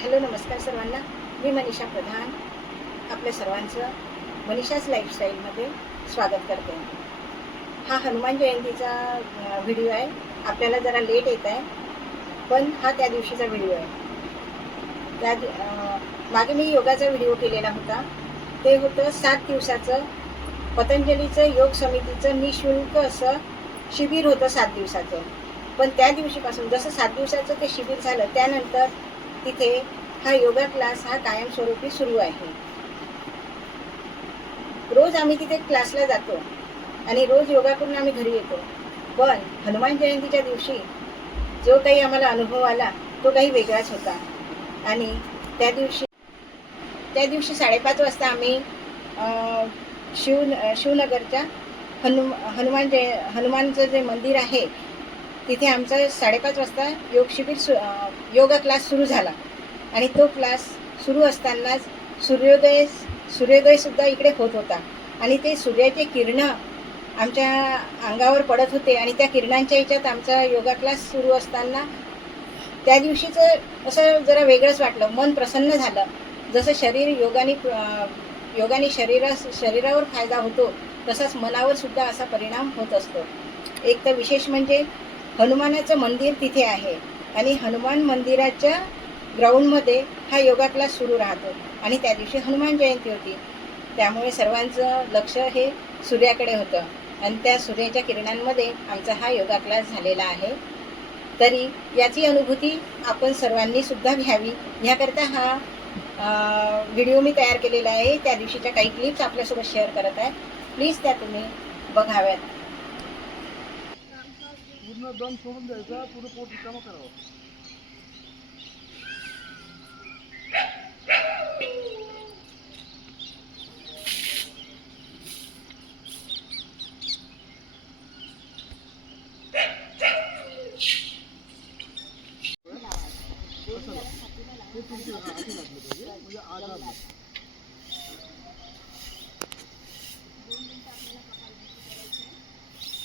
Hello, नमस्कार सर्वांना. मी मनीषा प्रधान आपल्या सर्वांचं मनीषाच लाईफस्टाईलमध्ये स्वागत करते. हा हनुमान जयंतीचा व्हिडिओ आहे. आपल्याला जरा लेट येत आहे, पण हा त्या दिवशीचा व्हिडिओ आहे. मागे मी योगाचा व्हिडिओ केलेला होता. ते होतं 7 दिवसाचं पतंजलीचं योग समितीचं निःशुल्क असं शिबिर होतं 7 दिवसाचं. पण त्या दिवशीपासून जसं 7 दिवसाचं ते शिबिर झालं, त्यानंतर तिथे हा योगा क्लास हा कायमस्वरूपी सुरू आहे. रोज आम्ही तिथे क्लासला जातो आणि रोज योगा करून आम्ही घरी येतो. पण हनुमान जयंतीच्या दिवशी जो काही आम्हाला अनुभव आला तो काही वेगळाच होता. आणि त्या दिवशी 5:30 वाजता आम्ही शिवनगरच्या हनुमानचं जे मंदिर आहे तिथे आमचा 5:30 वाजता योगा क्लास सुरू झाला. आणि तो क्लास सुरू असतानाच सूर्योदयसुद्धा इकडे होत होता. आणि ते सूर्याचे किरणं आमच्या अंगावर पडत होते आणि त्या किरणांच्या ह्याच्यात आमचा योगा क्लास सुरू असताना त्या दिवशीचं असं जरा वेगळंच वाटलं. मन प्रसन्न झालं. जसं योगाने शरीरावर फायदा होतो, तसाच मनावर सुद्धा असा परिणाम होत असतो. एक तर विशेष म्हणजे हनुमानाचं मंदिर तिथे आहे आणि हनुमान मंदिराच्या ग्राउंडमध्ये हा योगा क्लास सुरू राहतो. आणि त्या दिवशी हनुमान जयंती होती, त्यामुळे सर्वांचं लक्ष हे सूर्याकडे होतं आणि त्या सूर्याच्या किरणांमध्ये आमचा हा योगा क्लास झालेला आहे. तरी याची अनुभूती आपण सर्वांनी सुद्धा घ्यावी, ह्याकरता हा व्हिडिओ मी तयार केलेला आहे. त्या दिवशीच्या काही क्लिप्स आपल्यासोबत शेअर करत आहे. प्लीज त्या तुम्ही बघाव्यात. पूर्ण दम सोडून द्यायचा, पूर्ण पोट रिकामं करावं. ते तुमच्या हाती लागलं पाहिजे, म्हणजे आधार.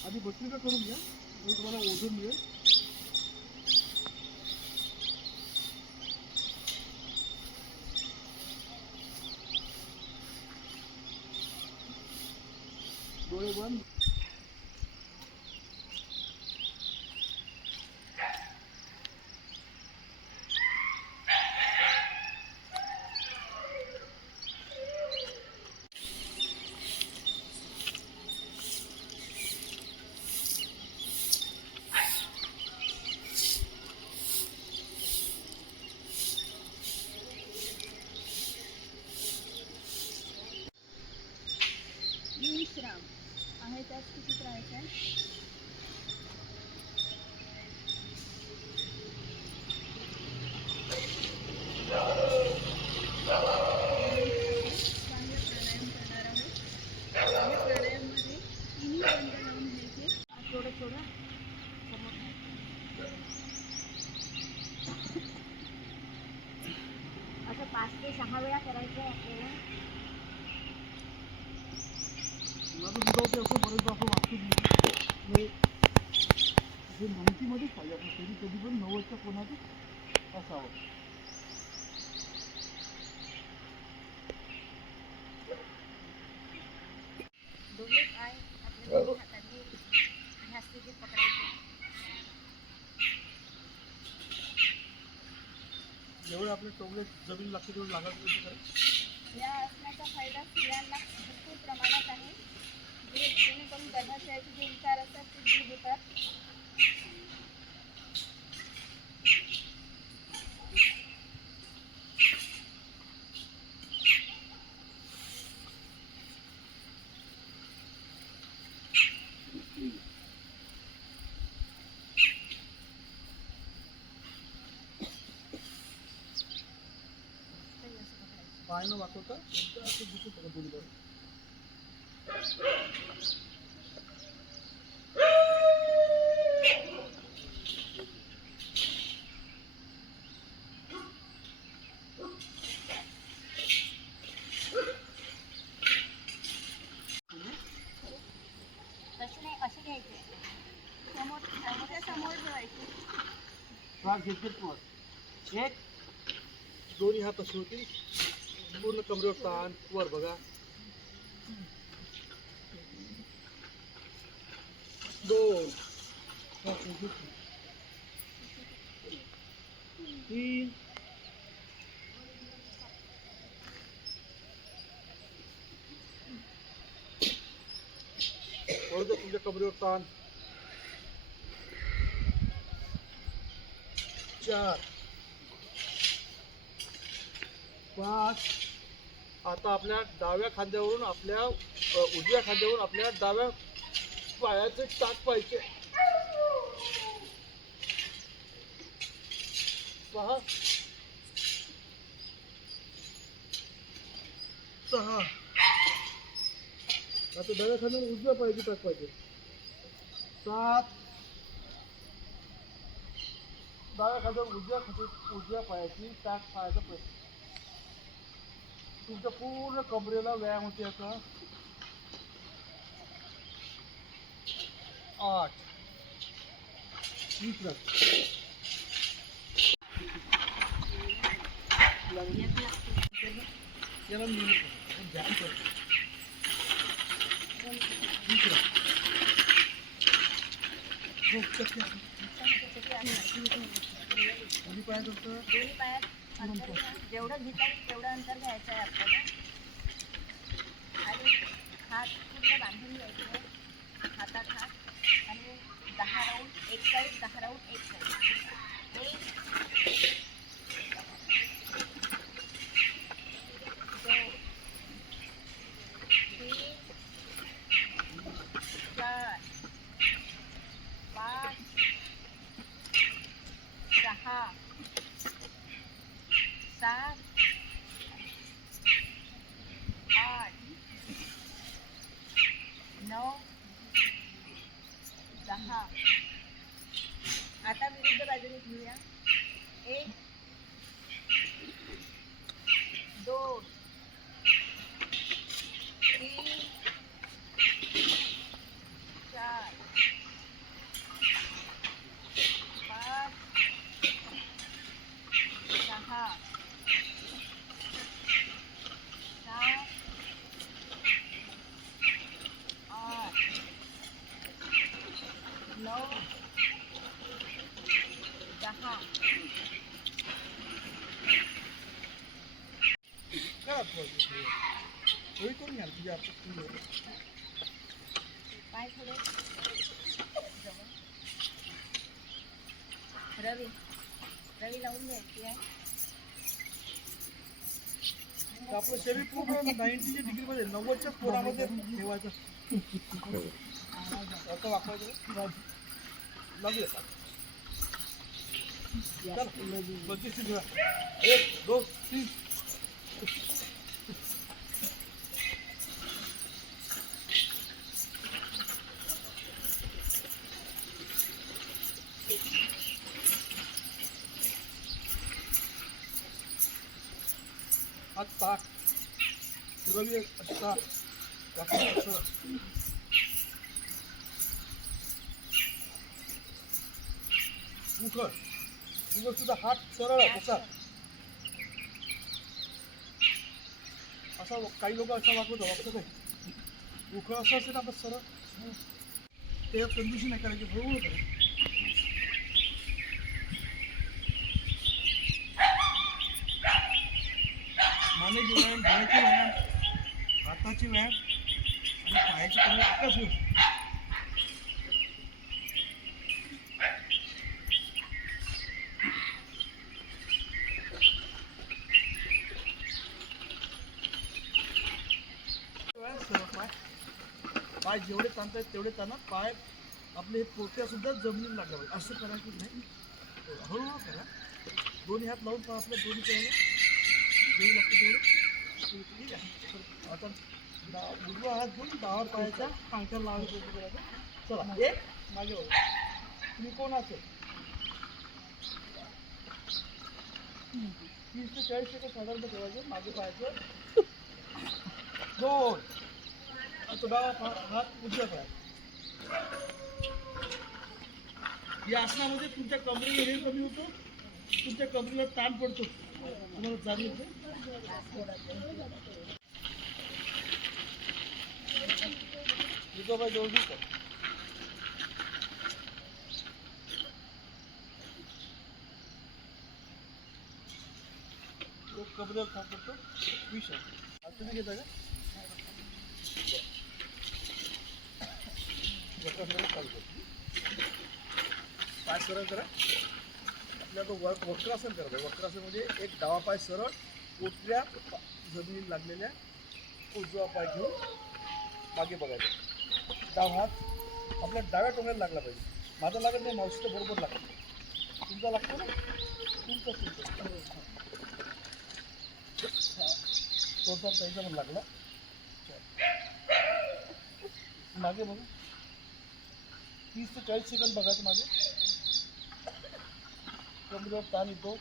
आधी भस्त्रिका करून घ्या, मी तुम्हाला ओझून मिळेल. डोळे बंद. विश्राम आहे त्याच स्थितीत राहायचं आहे. प्राणायाम करणार आहोत. या प्राणायाममध्ये तिन्ही बंद लावून घ्यायचे. थोडं असं 5 ते 6 वेळा करायचं आहे आपल्याला. माझं दुधावते असं बरेचदा असं वाटतं जे 90मध्येच पाहिजे आपलं शरीर, कधी पण 90च्या कोणातच असावं. दोन्ही पाय आपल्या दोन्ही हातांनी ह्या स्थितीत पकडायचे. जेवढे आपले टोंगळे जमीन लागते तेवढे लागायचं करायचं. या आसनाचा फायदा स्त्रियांना भरपूर प्रमाणात आहे. जेणेकरून गर्भाशयाचे जे विकार असतात ते दूर होतात. पाय न वाकवता असं दुसरं पकडून दोन्ही बाजू. असे घ्यायचे. समोर समोर ठेवायचे. श्वास घेतले. एक दोन्ही हात असे होतील. पूर्ण कमरेवर ताण, वर बघा. 2 3 वरचं तुमच्या कमरेवर ताण. 4 5. आता आपल्या डाव्या खांद्यावरून उजव्या खांद्यावरून आपल्या डाव्या पायाचे टाक पाहिजे. 6 आता डाव्या खांद्यावर उजव्या पायाचे टाक पाहिजे. 7 डाव्या खांद्यावर उजव्या पायाची टाक पायाचा प्रयत्न. तुमच्या पूर्ण कमरेला व्यायाम होते याचा. 8 20 याला ध्यान करतो. दोन्ही पायात असतं. दोन्ही पायात अंतर घ्या. जेवढं घेता येईल तेवढं अंतर घ्यायचं आहे आपल्याला. आणि हात पूर्ण बांधून घ्यायचे आहे. हातात हात आणि 10 राऊंड एक साईड, 10 राऊंड एक साईड. 1 2 3 4 5 6 7 8 9 10. आता विरुद्ध बाजूने घेऊया. 1 2 3 4 5 6 7 8 9 10. करा थोडी करून घ्या तुझ्या आता. पाय थोडे जवळ. रवी लावून घ्यायची आहे. आपलं शरीर पूर्ण 90 डिग्रीमध्ये 90च्या कोणामध्ये ठेवायचं. आता वापरायचं लागले का. 25 घ्या. 1 2 3. हात ताक रवी असता उखळ सुद्धा हात सरळ असा काही लोक असा वागवत नाही. उखळ असं असेल ना आपण सरळ ते कंडिशन नाही करायची. हळूहळू करा. मानेचे व्यायाम, डोळ्याचे व्यायाम, हाताचे व्यायाम आणि पायाचे कमी एकाच वेळ. पाय जेवढे ताणता आहेत तेवढे ताणा. पाय आपले हे पोट्या सुद्धा जमिनीला लागला पाहिजे. असं करायचं नाही. हळूहळू करा. दोन्ही हात लावून पहा आपल्या दोन्ही पायाला जेवढे लागते तेवढे. ठीक आहे. आता उजवा हात घेऊन डावा पायाच्या अंगठ्याला लावायचं करायचं. चला एक मागे वळा. तुम्ही कोण असेल 30 ते 40 सेकंद साधारणतः ठेवायचं. मागे पायाचं 2. आता डावा हात उजव्या पायात. या आसनामध्ये तुमच्या कमरेला हे कमी होतं तुमच्या कमरेला ताण पडतो, तुम्हाला जाणवत नाही? विजोबा जवळ घेऊ का? तो कमरेला ताण पडतो, विष आहे. आता तुम्ही घेता का? पाय सरळ करा. आपल्याला तो वक्रासन करतो. वक्रासन म्हणजे एक डावा पाय सरळ, उजव्या जमिनीला लागलेल्या उजवा पाय घेऊन मागे बघायचं. डावा हात आपल्या डाव्या टोंगल्याला लागला पाहिजे. माझा लागत नाही, मावशीचा बरोबर लागत. तुमचा लागतो ना? तुमचा त्यांचा पण लागला. मागे बघा, 30 ते 40 सेकंद बघायचं मागे. कमरेवर ताण येतो.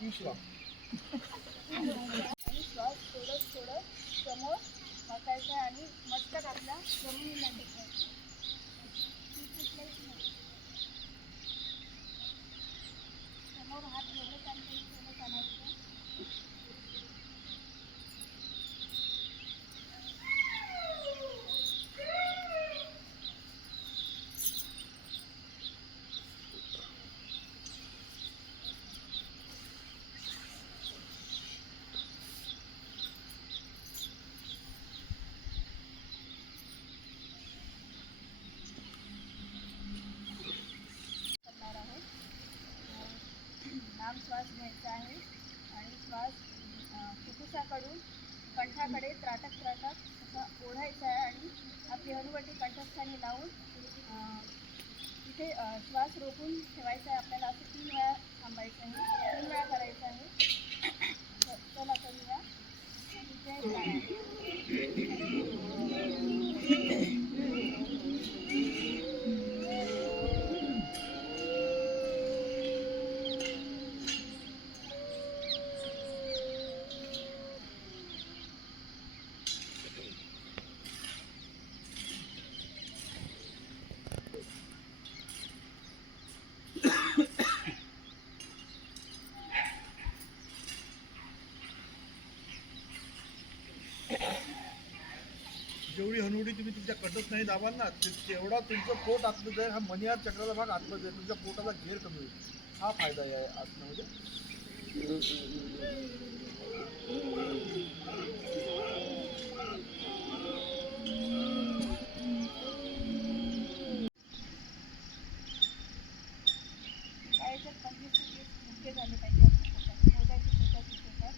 विश्राम. आणि श्वास थोडं समोर बसायचा आणि मस्तक आपला जमिनीला टेकायचं. समोर हात जेवढे चालते तेवढं चालायचं. करणार आहे. लांब श्वास घ्यायचा आहे आणि श्वास फुफ्फुसाकडून कंठाकडे त्राटक असा ओढायचा आहे आणि आपली हनुवटी कंठस्थानी लावून तिथे श्वास रोखून ठेवायचा आहे. आपल्याला असं 3 वेळा थांबायचं आहे, 3 वेळा करायचं आहे. चला करूया. जय प्राणायाम. जेवढी हनुवटी तुम्ही तुमच्या कंठस्थानी दाबाल ना, तेवढा तुमचं पोट आतमध्ये जाईल. हा मणिहार चक्राचा भाग आतमध्ये जाईल. तुमच्या पोटाचा घेर कमी होईल. हा फायदा आहे आसनामध्ये. पायाच्यात 25 ते 30 मुक्के झाले पाहिजे. आपल्या पोटाचे मोजायचे पोटात.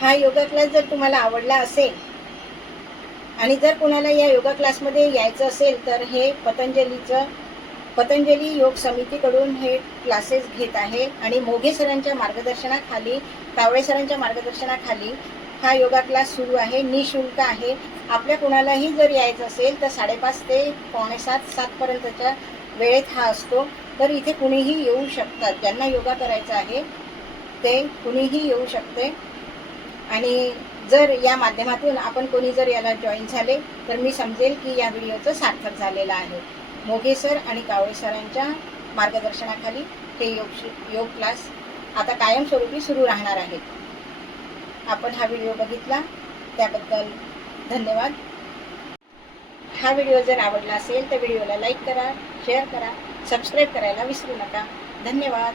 हा योगा क्लास जर तुम्हाला आवडला असेल आणि जर कोणाला या योगा क्लासमध्ये यायचं असेल तर हे पतंजली योग समितीकडून हे क्लासेस घेत आहे आणि मोघे सरांच्या मार्गदर्शनाखाली, कावळे सरांच्या मार्गदर्शनाखाली हा योगा क्लास सुरू आहे. निशुल्क आहे. आपल्या कोणालाही जर यायचं असेल तर 5:30 ते 6:45-7पर्यंतच्या वेळेत हा असतो. तर इथे कुणीही येऊ शकतात. ज्यांना योगा करायचा आहे ते कुणीही येऊ शकते. आणि जर या माध्यमातून आपण कोणी जर याला जॉईन झाले तर मी समजेल की या व्हिडिओचं सार्थक झालेलं आहे. मोघे सर आणि कावळे सरांच्या मार्गदर्शनाखाली हे योग क्लास आता कायमस्वरूपी सुरू राहणार आहेत. आपण हा व्हिडिओ बघितला त्याबद्दल धन्यवाद. हा व्हिडिओ जर आवडला असेल तर व्हिडिओला लाईक करा, शेअर करा, सबस्क्राईब करायला विसरू नका. धन्यवाद.